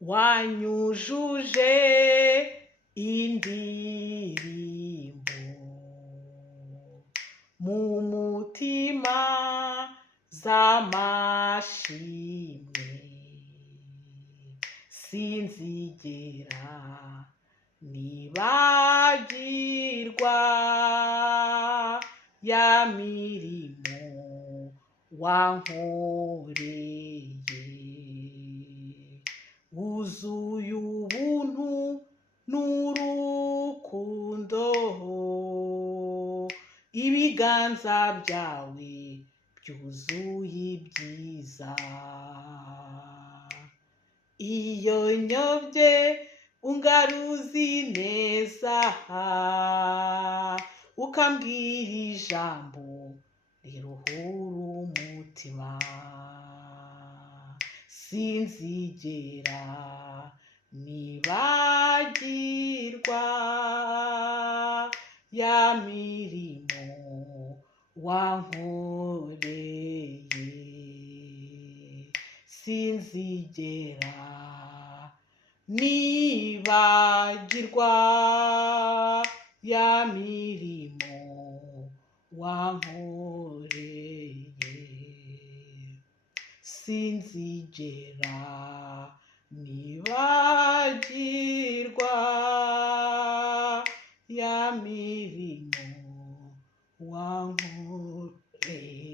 wanyujuje indirimbo mu mutima z'amashimwe, sinzigera nibagirwa ya mirimo wankoreye, wuzuye ubuntu n'urukundo, ibiganza byawe byuzuye ibyiza. Iyo nyobye ungaruza ineza, ukambwira ijambo riruhura umutima, sinzigera nibagirwa ya mirimo wankoreye, sinzigera nibagirwa ya mirimo wankoreye, sinzigera nibagirwa ya mirimo wankoreye.